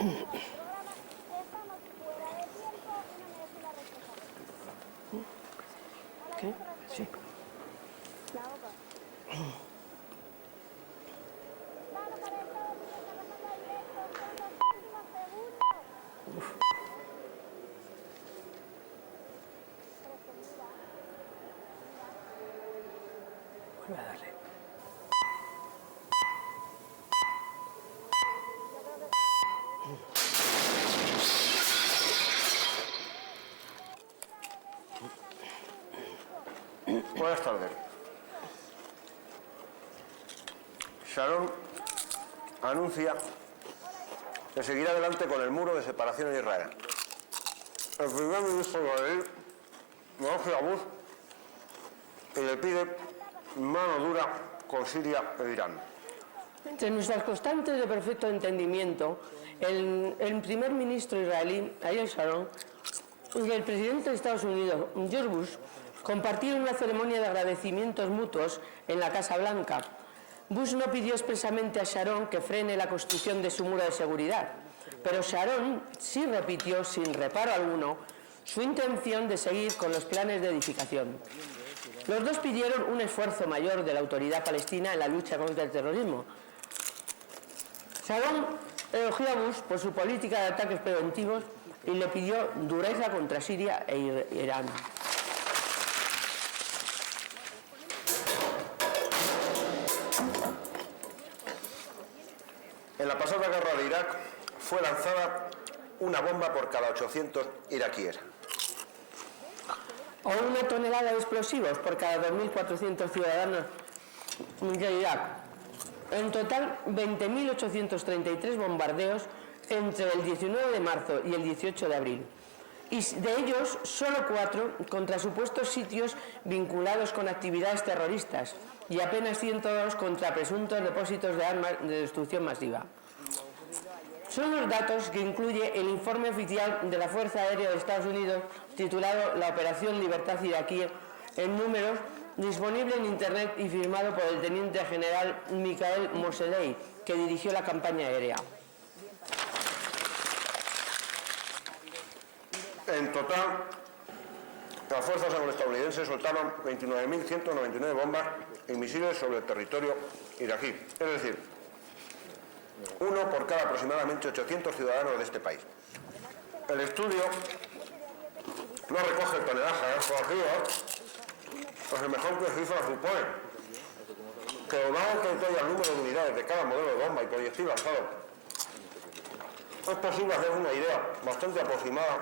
¿Qué? Sí. Voy a darle. Buenas tardes. Sharon anuncia que seguirá adelante con el muro de separación en Israel. El primer ministro israelí, Mahmoud Abbas, y le pide mano dura con Siria e Irán. Entre nuestras constantes de perfecto entendimiento, el primer ministro israelí, Ariel Sharon, y el presidente de Estados Unidos, George Bush, compartieron una ceremonia de agradecimientos mutuos en la Casa Blanca. Bush no pidió expresamente a Sharon que frene la construcción de su muro de seguridad, pero Sharon sí repitió, sin reparo alguno, su intención de seguir con los planes de edificación. Los dos pidieron un esfuerzo mayor de la autoridad palestina en la lucha contra el terrorismo. Sharon elogió a Bush por su política de ataques preventivos y le pidió dureza contra Siria e Irán. En la pasada guerra de Irak fue lanzada una bomba por cada 800 iraquíes. O una tonelada de explosivos por cada 2.400 ciudadanos de Irak. En total, 20.833 bombardeos entre el 19 de marzo y el 18 de abril. Y de ellos, solo 4 contra supuestos sitios vinculados con actividades terroristas y apenas 102 contra presuntos depósitos de armas de destrucción masiva. Son los datos que incluye el informe oficial de la Fuerza Aérea de Estados Unidos titulado La Operación Libertad Iraquí, en números, disponible en Internet y firmado por el teniente general Michael Mosaddeq, que dirigió la campaña aérea. En total, las fuerzas estadounidenses soltaron 29.199 bombas y misiles sobre el territorio iraquí, es decir, uno por cada aproximadamente 800 ciudadanos de este país. El estudio no recoge el tonelaje pues el mejor que cifra supone que dado que todo el número de unidades de cada modelo de bomba y proyectil lanzado, es posible hacer una idea bastante aproximada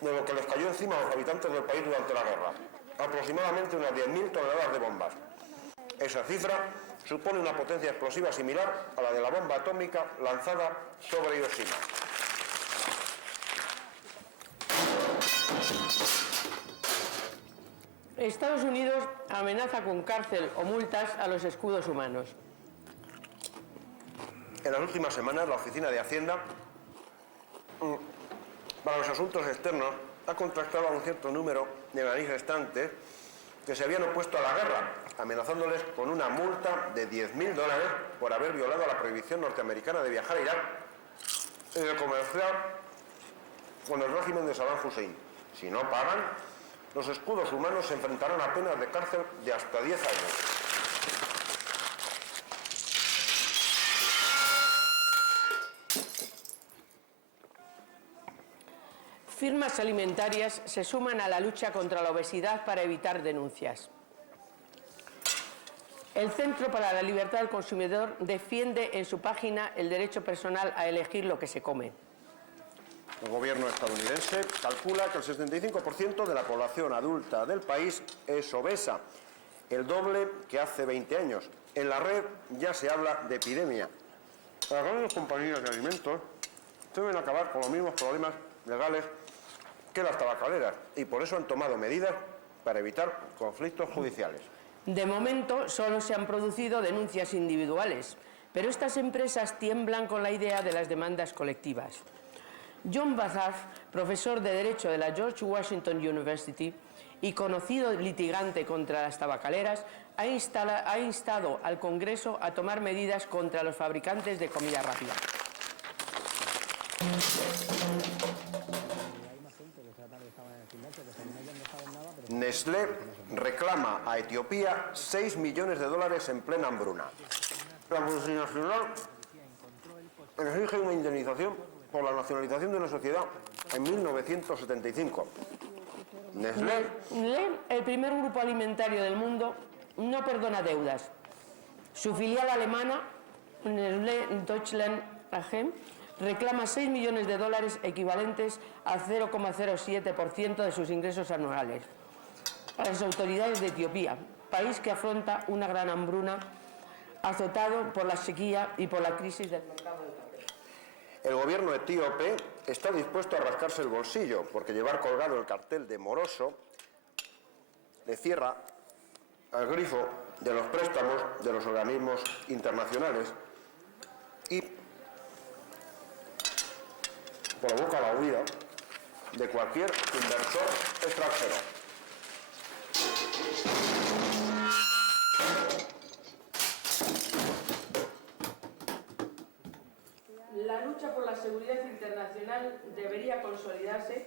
de lo que les cayó encima a los habitantes del país durante la guerra, aproximadamente unas 10.000 toneladas de bombas. Esa cifra supone una potencia explosiva similar a la de la bomba atómica lanzada sobre Hiroshima. Estados Unidos amenaza con cárcel o multas a los escudos humanos. En las últimas semanas, la Oficina de Hacienda para los Asuntos Externos ha contactado a un cierto número de manifestantes que se habían opuesto a la guerra, amenazándoles con una multa de $10.000 por haber violado la prohibición norteamericana de viajar a Irak y de comerciar con el régimen de Saddam Hussein. Si no pagan, los escudos humanos se enfrentarán a penas de cárcel de hasta 10 años. Firmas alimentarias se suman a la lucha contra la obesidad para evitar denuncias. El Centro para la Libertad del Consumidor defiende en su página el derecho personal a elegir lo que se come. El gobierno estadounidense calcula que el 75% de la población adulta del país es obesa, el doble que hace 20 años. En la red ya se habla de epidemia. Las grandes compañías de alimentos deben acabar con los mismos problemas legales que las tabacaleras y por eso han tomado medidas para evitar conflictos judiciales. De momento solo se han producido denuncias individuales, pero estas empresas tiemblan con la idea de las demandas colectivas. John Bazaf, profesor de Derecho de la George Washington University y conocido litigante contra las tabacaleras, ha instado al Congreso a tomar medidas contra los fabricantes de comida rápida. Nestlé reclama a Etiopía 6 millones de dólares en plena hambruna. La multinacional exige una indemnización por la nacionalización de una sociedad en 1975. Nestlé, El primer grupo alimentario del mundo, no perdona deudas. Su filial alemana, Nestlé Deutschland AG, reclama 6 millones de dólares equivalentes al 0,07% de sus ingresos anuales a las autoridades de Etiopía, país que afronta una gran hambruna azotado por la sequía y por la crisis del mercado del café. el gobierno etíope está dispuesto a rascarse el bolsillo porque llevar colgado el cartel de moroso le cierra al grifo de los préstamos de los organismos internacionales y provoca la huida de cualquier inversor extranjero. La lucha por la seguridad internacional debería consolidarse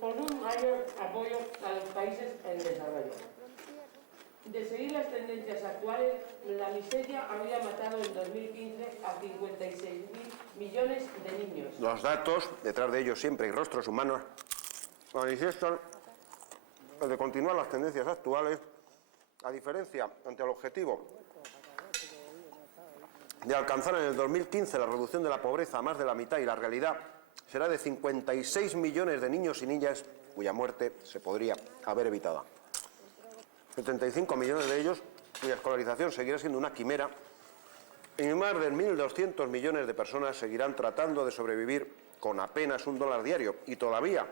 con un mayor apoyo a los países en desarrollo. De seguir las tendencias actuales, la miseria habría matado en 2015 a 56.000 millones de niños. Los datos, detrás de ellos siempre hay rostros humanos, manifiestan el de continuar las tendencias actuales, a diferencia ante el objetivo de alcanzar en el 2015 la reducción de la pobreza a más de la mitad, y la realidad será de 56 millones de niños y niñas cuya muerte se podría haber evitado. 75 millones de ellos cuya escolarización seguirá siendo una quimera, y más de 1.200 millones de personas seguirán tratando de sobrevivir con apenas $1 diario, y todavía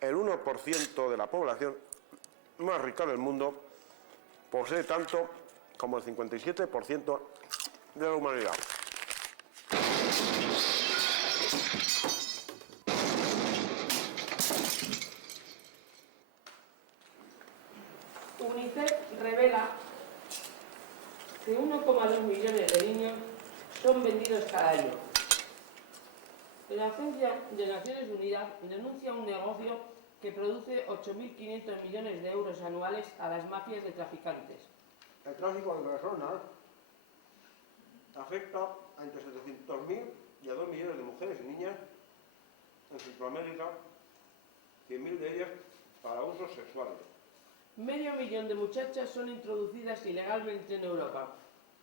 el 1% de la población más rica del mundo posee tanto como el 57% de la humanidad. UNICEF revela que 1,2 millones de niños son vendidos cada año. La Agencia de Naciones Unidas denuncia un negocio que produce 8.500 millones de euros anuales a las mafias de traficantes. El tráfico de personas afecta a entre 700.000 y a 2 millones de mujeres y niñas en Centroamérica, 100.000 de ellas para usos sexuales. Medio millón de muchachas son introducidas ilegalmente en Europa.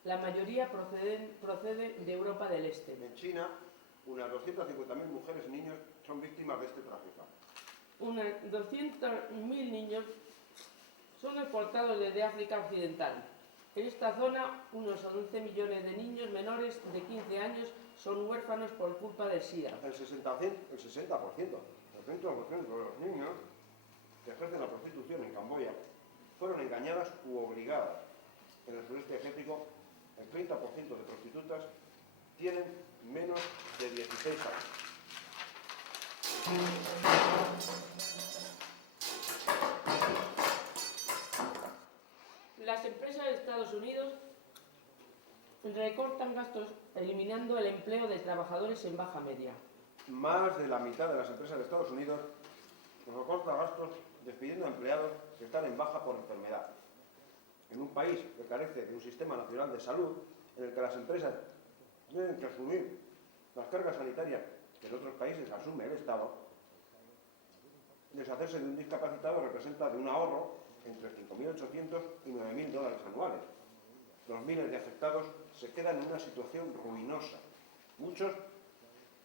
La mayoría procede de Europa del Este. En China, unas 250.000 mujeres y niños son víctimas de este tráfico. Unos 200.000 niños son exportados desde África Occidental. En esta zona, unos 11 millones de niños menores de 15 años son huérfanos por culpa del SIDA. El 60%, el 30% de los niños que ejercen la prostitución en Camboya fueron engañadas u obligadas. En el sureste asiático, el 30% de prostitutas tienen menos de 16 años. Las empresas de Estados Unidos recortan gastos eliminando el empleo de trabajadores en baja media. Más de la mitad de las empresas de Estados Unidos recorta gastos despidiendo a empleados que están en baja por enfermedad. En un país que carece de un sistema nacional de salud, en el que las empresas tienen que asumir las cargas sanitarias que en otros países asume el Estado, deshacerse de un discapacitado representa de un ahorro entre 5.800 y 9.000 dólares anuales. Los miles de afectados se quedan en una situación ruinosa. Muchos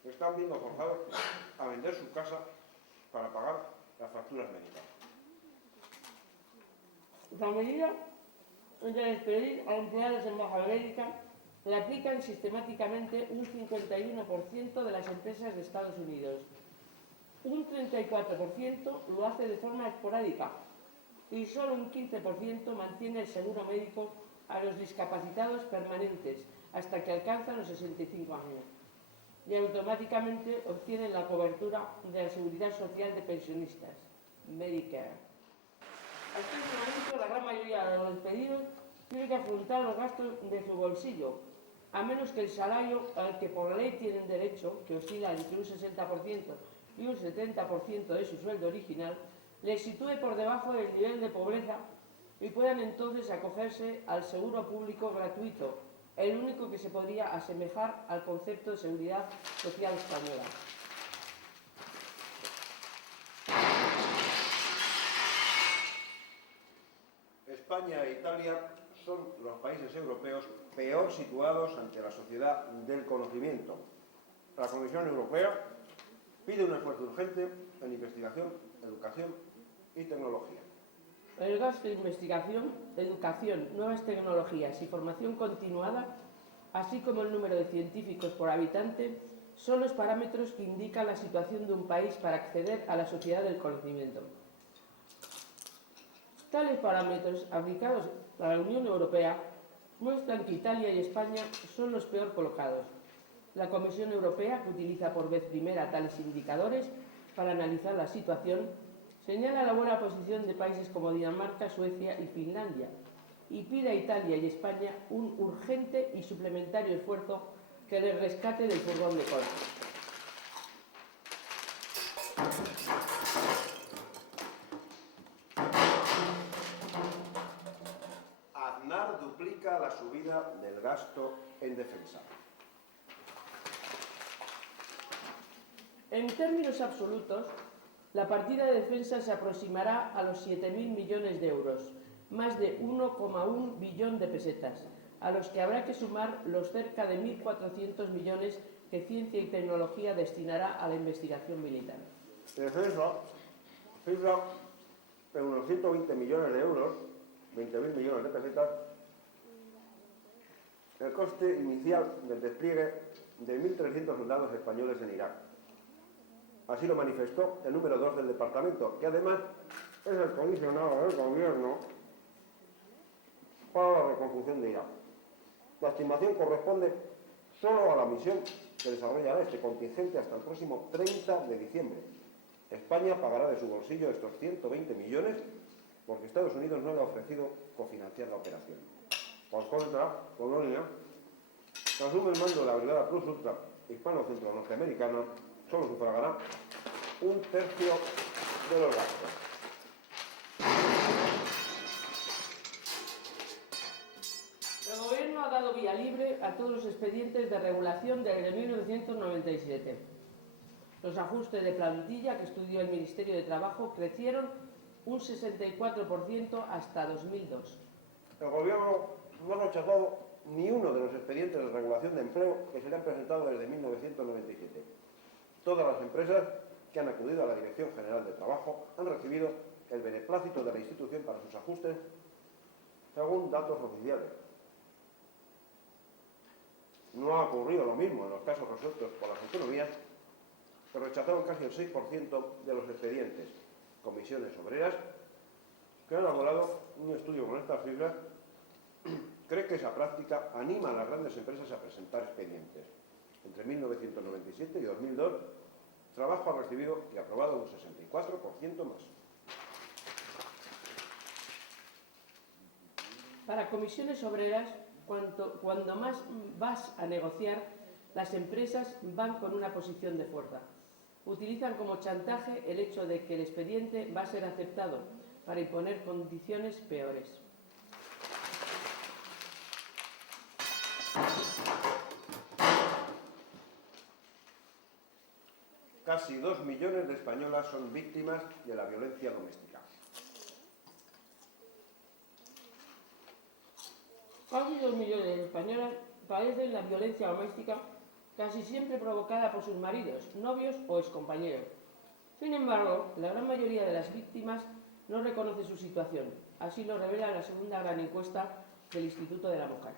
están viendo forzados a vender su casa para pagar las facturas médicas. La medida de despedir a empleados en baja médica la aplican sistemáticamente un 51% de las empresas de Estados Unidos. Un 34% lo hace de forma esporádica y solo un 15% mantiene el seguro médico a los discapacitados permanentes hasta que alcanzan los 65 años y automáticamente obtienen la cobertura de la Seguridad Social de Pensionistas, Medicare. Hasta este momento, la gran mayoría de los despedidos tiene que afrontar los gastos de su bolsillo, a menos que el salario al que por ley tienen derecho, que oscila entre un 60% y un 70% de su sueldo original, les sitúe por debajo del nivel de pobreza y puedan entonces acogerse al seguro público gratuito, el único que se podría asemejar al concepto de seguridad social española. España e Italia son los países europeos peor situados ante la sociedad del conocimiento. La Comisión Europea pide un esfuerzo urgente en investigación, educación y tecnología. El gasto en investigación, educación, nuevas tecnologías y formación continuada, así como el número de científicos por habitante, son los parámetros que indican la situación de un país para acceder a la sociedad del conocimiento. Tales parámetros aplicados a la Unión Europea muestran que Italia y España son los peor colocados. La Comisión Europea, que utiliza por vez primera tales indicadores para analizar la situación, señala la buena posición de países como Dinamarca, Suecia y Finlandia y pide a Italia y España un urgente y suplementario esfuerzo que les rescate del furgón de cola. Aznar duplica la subida del gasto en defensa. En términos absolutos, la partida de defensa se aproximará a los 7.000 millones de euros, más de 1,1 billón de pesetas, a los que habrá que sumar los cerca de 1.400 millones que Ciencia y Tecnología destinará a la investigación militar. Defensa cifra en unos 120 millones de euros, 20.000 millones de pesetas, el coste inicial del despliegue de 1.300 soldados españoles en Irak. Así lo manifestó el número 2 del departamento, que además es el comisionado del gobierno para la reconstrucción de Irak. La estimación corresponde solo a la misión que desarrollará este contingente hasta el próximo 30 de diciembre. España pagará de su bolsillo estos 120 millones porque Estados Unidos no le ha ofrecido cofinanciar la operación. Por contra, Polonia, que asume el mando de la Brigada Plus Ultra hispano-centro-norteamericana, solo sufragará un tercio de los gastos. El Gobierno ha dado vía libre a todos los expedientes de regulación desde 1997. Los ajustes de plantilla que estudió el Ministerio de Trabajo crecieron un 64% hasta 2002. El Gobierno no ha rechazado ni uno de los expedientes de regulación de empleo que se le han presentado desde 1997. Todas las empresas que han acudido a la Dirección General de Trabajo han recibido el beneplácito de la institución para sus ajustes según datos oficiales. No ha ocurrido lo mismo en los casos resueltos por las autonomías, que rechazaron casi el 6% de los expedientes. Comisiones Obreras, que han elaborado un estudio con estas cifras, cree que esa práctica anima a las grandes empresas a presentar expedientes. Entre 1997 y 2002, Trabajo ha recibido y aprobado un 64% más. Para Comisiones Obreras, cuando más vas a negociar, las empresas van con una posición de fuerza. Utilizan como chantaje el hecho de que el expediente va a ser aceptado para imponer condiciones peores. Casi 2 millones de españolas son víctimas de la violencia doméstica. Casi 2 millones de españolas padecen la violencia doméstica, casi siempre provocada por sus maridos, novios o excompañeros. Sin embargo, la gran mayoría de las víctimas no reconoce su situación. Así lo revela la segunda gran encuesta del Instituto de la Mujer.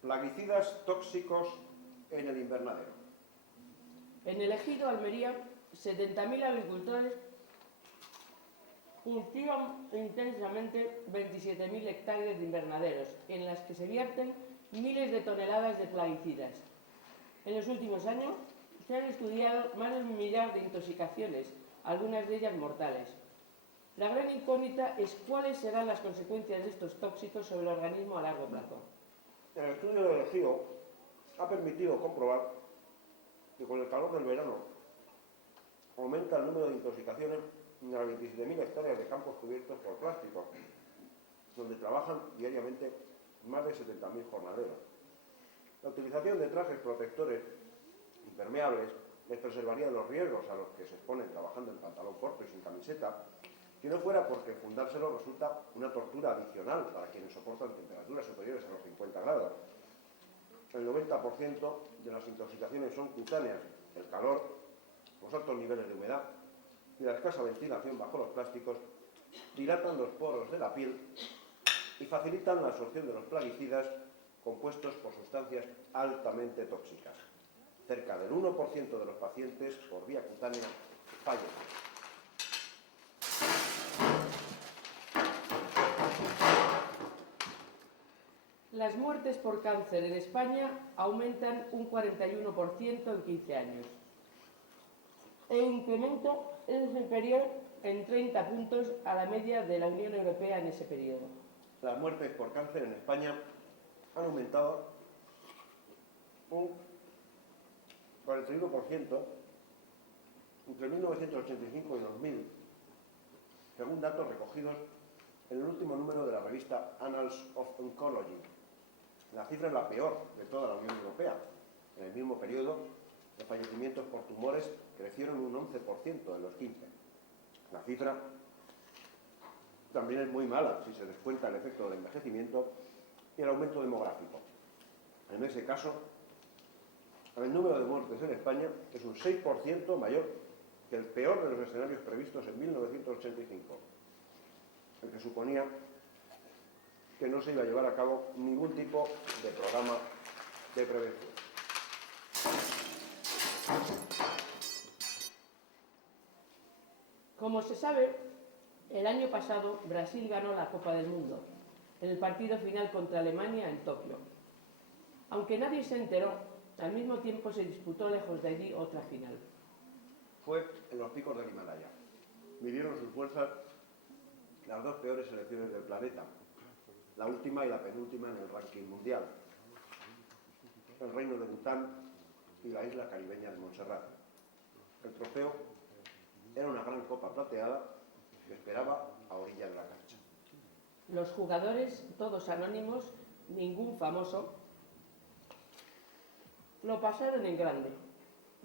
Plaguicidas tóxicos en el invernadero. En el ejido Almería, 70.000 agricultores cultivan intensamente 27.000 hectáreas de invernaderos, en las que se vierten miles de toneladas de plaguicidas. En los últimos años se han estudiado más de 1 millar de intoxicaciones, algunas de ellas mortales. La gran incógnita es cuáles serán las consecuencias de estos tóxicos sobre el organismo a largo plazo. El estudio del Ejido ha permitido comprobar que con el calor del verano aumenta el número de intoxicaciones en las 27.000 hectáreas de campos cubiertos por plástico, donde trabajan diariamente más de 70.000 jornaleros. La utilización de trajes protectores impermeables les preservaría de los riesgos a los que se exponen trabajando en pantalón corto y sin camiseta, si no fuera porque fundárselo resulta una tortura adicional para quienes soportan temperaturas superiores a los 50 grados. El 90% de las intoxicaciones son cutáneas. El calor, los altos niveles de humedad y la escasa ventilación bajo los plásticos dilatan los poros de la piel y facilitan la absorción de los plaguicidas compuestos por sustancias altamente tóxicas. Cerca del 1% de los pacientes por vía cutánea fallecen. Las muertes por cáncer en España aumentan un 41% en 15 años. El incremento es inferior en 30 puntos a la media de la Unión Europea en ese periodo. Las muertes por cáncer en España han aumentado un 41% entre 1985 y 2000, según datos recogidos en el último número de la revista Annals of Oncology. La cifra es la peor de toda la Unión Europea. En el mismo periodo, los fallecimientos por tumores crecieron un 11% en los 15. La cifra también es muy mala si se descuenta el efecto del envejecimiento y el aumento demográfico. En ese caso, el número de muertes en España es un 6% mayor que el peor de los escenarios previstos en 1985, el que suponía que no se iba a llevar a cabo ningún tipo de programa de prevención. Como se sabe, el año pasado Brasil ganó la Copa del Mundo en el partido final contra Alemania en Tokio. Aunque nadie se enteró, al mismo tiempo se disputó lejos de allí otra final. Fue en los picos del Himalaya. Midieron sus fuerzas las dos peores selecciones del planeta, la última y la penúltima en el ranking mundial, el reino de Bután y la isla caribeña de Montserrat. El trofeo era una gran copa plateada que esperaba a orilla de la cancha. Los jugadores, todos anónimos, ningún famoso, lo pasaron en grande,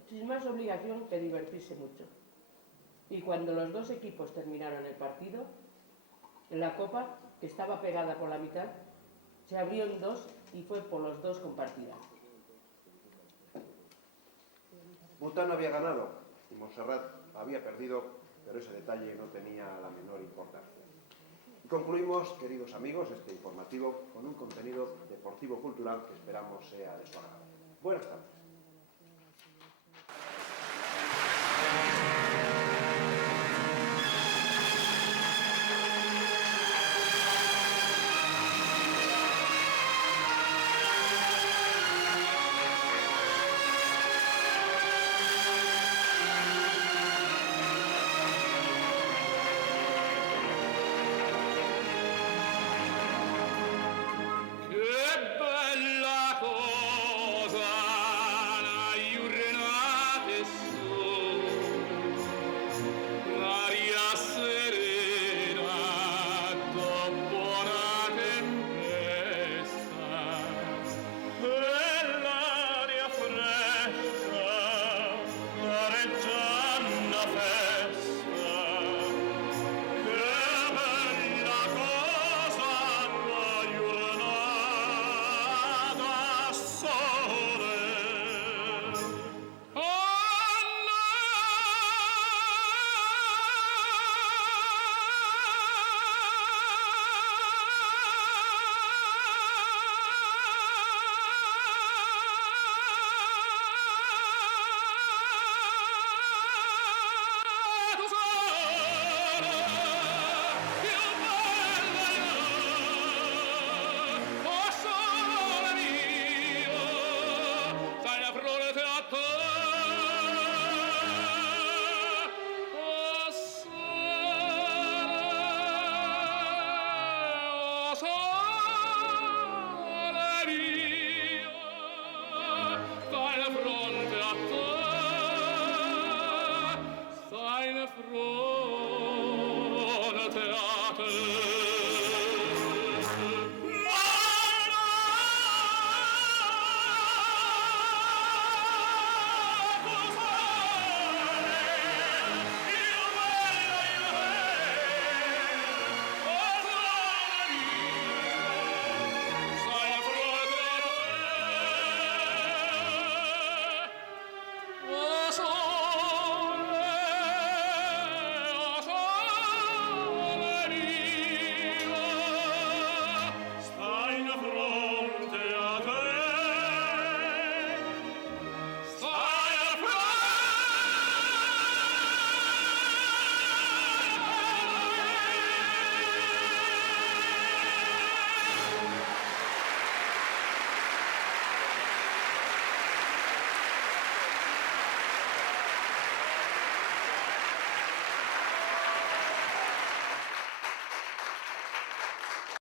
sin más obligación que divertirse mucho. Y cuando los dos equipos terminaron el partido, la copa, que estaba pegada por la mitad, se abrió en dos y fue por los dos compartida. Bután había ganado y Montserrat había perdido, pero ese detalle no tenía la menor importancia. Y concluimos, queridos amigos, este informativo con un contenido deportivo-cultural que esperamos sea de su agrado. Buenas tardes.